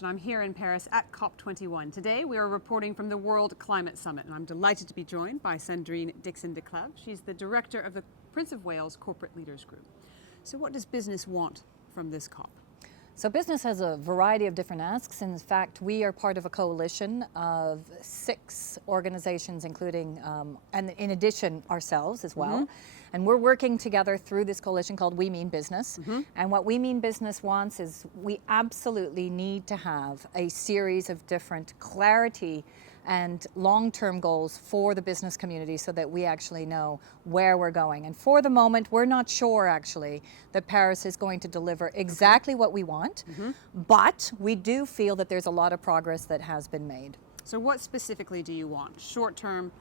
And I'm here in Paris at COP21. Today we are reporting from the World Climate Summit, and I'm delighted to be joined by Sadrine Dixon Decléve. She's the director of the Prince of Wales Corporate Leaders Group. So what does business want from this COP? So business has a variety of different asks. In fact, we are part of a coalition of 6 organizations, including, and in addition, ourselves as well. Mm-hmm. And we're working together through this coalition called We Mean Business. Mm-hmm. And what We Mean Business wants is we absolutely need to have a series of different clarity and long-term goals for the business community so that we actually know where we're going. And for the moment, we're not sure actually that Paris is going to deliver exactly what we want, mm-hmm. but we do feel that there's a lot of progress that has been made. So what specifically do you want? Short-term,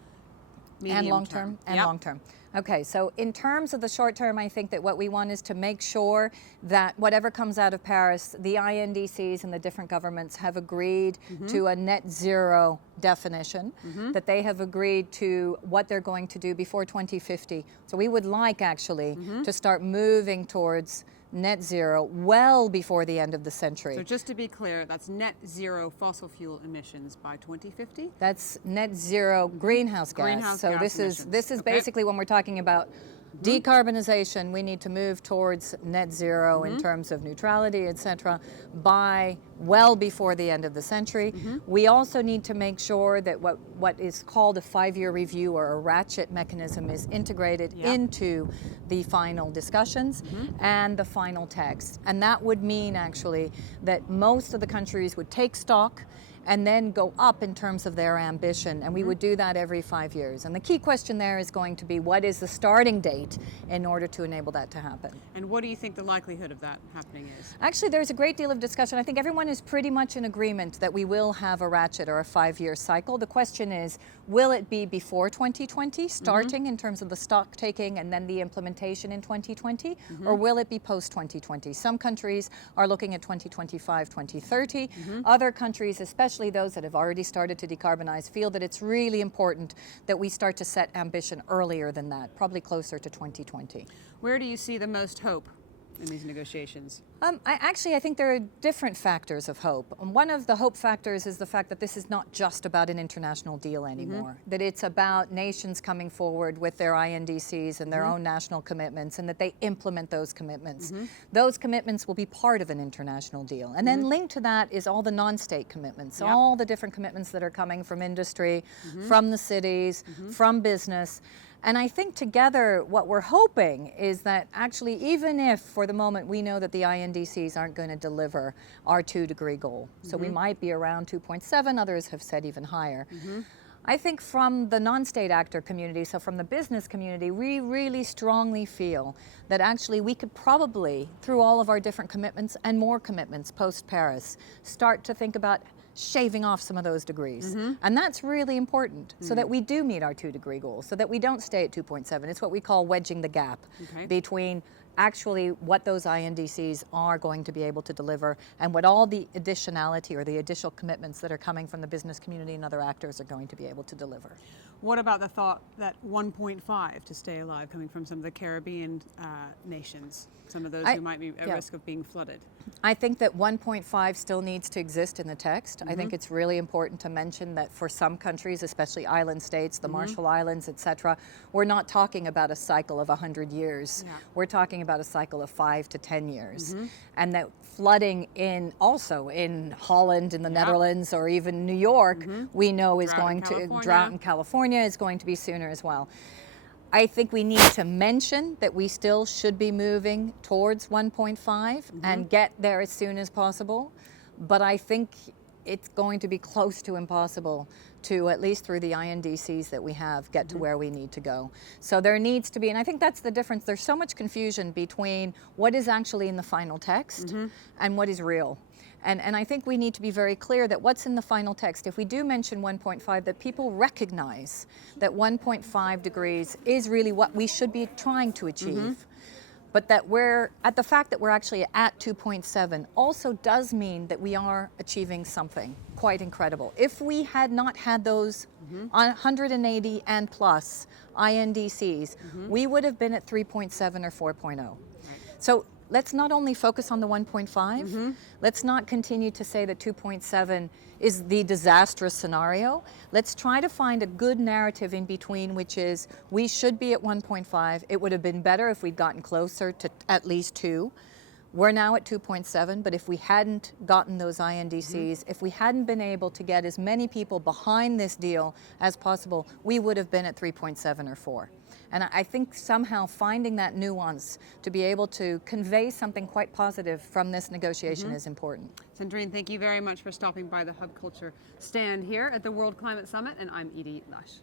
medium and long-term, and yep. long-term. Okay, so in terms of the short-term, I think that what we want is to make sure that whatever comes out of Paris, the INDCs and the different governments have agreed mm-hmm. to a net zero definition, mm-hmm. that they have agreed to what they're going to do before 2050. So we would like actually mm-hmm. to start moving towards net zero well before the end of the century. So just to be clear, that's net zero fossil fuel emissions by 2050? That's net zero greenhouse gas. So this is okay. Basically when we're talking about decarbonization, we need to move towards net zero mm-hmm. in terms of neutrality, etc., by well before the end of the century. Mm-hmm. We also need to make sure that what is called a 5-year review or a ratchet mechanism is integrated yep. into the final discussions mm-hmm. and the final text. And that would mean actually that most of the countries would take stock and then go up in terms of their ambition. And we would do that every 5 years. And the key question there is going to be, what is the starting date in order to enable that to happen? And what do you think the likelihood of that happening is? Actually, there's a great deal of discussion. I think everyone is pretty much in agreement that we will have a ratchet or a 5-year cycle. The question is, will it be before 2020, starting mm-hmm. in terms of the stock taking and then the implementation in 2020, mm-hmm. or will it be post 2020? Some countries are looking at 2025, 2030. Mm-hmm. Other countries, especially those that have already started to decarbonize, feel that it's really important that we start to set ambition earlier than that, probably closer to 2020. Where do you see the most hope in these negotiations? I think there are different factors of hope. One of the hope factors is the fact that this is not just about an international deal anymore, mm-hmm. that it's about nations coming forward with their INDCs and their mm-hmm. own national commitments, and that they implement those commitments. Mm-hmm. Those commitments will be part of an international deal. And then mm-hmm. linked to that is all the non-state commitments, yep. all the different commitments that are coming from industry, mm-hmm. from the cities, mm-hmm. from business. And I think together what we're hoping is that actually, even if for the moment we know that the INDCs aren't going to deliver our 2-degree goal, so mm-hmm. we might be around 2.7, others have said even higher. Mm-hmm. I think from the non-state actor community, so from the business community, we really strongly feel that actually we could probably, through all of our different commitments and more commitments post-Paris, start to think about shaving off some of those degrees. Mm-hmm. And that's really important so that we do meet our 2-degree goal, so that we don't stay at 2.7. It's what we call wedging the gap between actually what those INDCs are going to be able to deliver and what all the additionality or the additional commitments that are coming from the business community and other actors are going to be able to deliver. What about the thought that 1.5 to stay alive coming from some of the Caribbean nations, some of those who might be at risk of being flooded? I think that 1.5 still needs to exist in the text. Mm-hmm. I think it's really important to mention that for some countries, especially island states, the mm-hmm. Marshall Islands, etc., we're not talking about a cycle of 100 years. Yeah. We're talking about a cycle of 5 to 10 years. Mm-hmm. And that flooding also in Holland, in the Netherlands, or even New York, mm-hmm. we know is going to, drought in California is going to be sooner as well. I think we need to mention that we still should be moving towards 1.5 mm-hmm. and get there as soon as possible. But I think it's going to be close to impossible to, at least through the INDCs that we have, get to where we need to go. So there needs to be, and I think that's the difference, there's so much confusion between what is actually in the final text and what is real. And I think we need to be very clear that what's in the final text, if we do mention 1.5, that people recognize that 1.5 degrees is really what we should be trying to achieve. but that the fact that we're actually at 2.7 also does mean that we are achieving something quite incredible. If we had not had those 180 and plus INDCs, we would have been at 3.7 or 4.0. So let's not only focus on the 1.5, let's not continue to say that 2.7 is the disastrous scenario. Let's try to find a good narrative in between, which is we should be at 1.5. It would have been better if we'd gotten closer to at least 2. We're now at 2.7, but if we hadn't gotten those INDCs, if we hadn't been able to get as many people behind this deal as possible, we would have been at 3.7 or 4. And I think somehow finding that nuance to be able to convey something quite positive from this negotiation is important. Sadrine, thank you very much for stopping by the Hub Culture stand here at the World Climate Summit, and I'm Edie Lush.